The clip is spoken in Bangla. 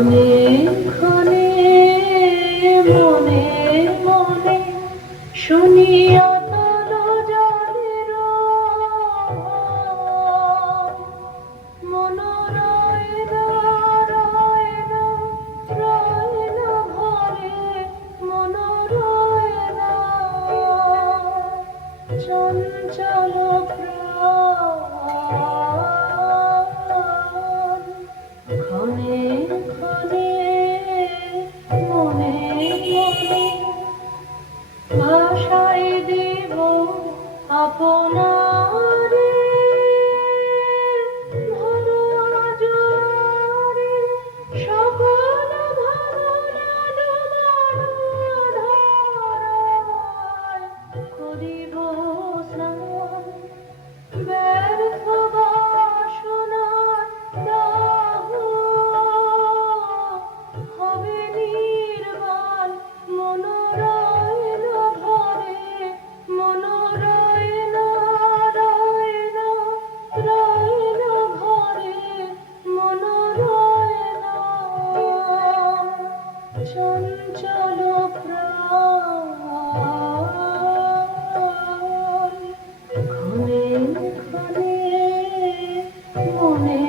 ক্ষণে ক্ষণে মনে মনে শুনিয়া তল জলের মনোরয়ন রয়ন রয়ন ভরে মনোরয়ন চঞ্চল প্রাণ ক্ষণে ক্ষণে মনে মনে ভাষায় দেব আপনারে ধরো আজরে সকল ভাবনা ডোবানোর করিব স্নান ব্যর্থ বাসনার দাহ হবে নির্বাণ মনোরয়ন ভরে মনোরয়ন রয়ন রয়ন ভরে মনোরয়ন চঞ্চল প্রাণ ক্ষণে ক্ষণে মনে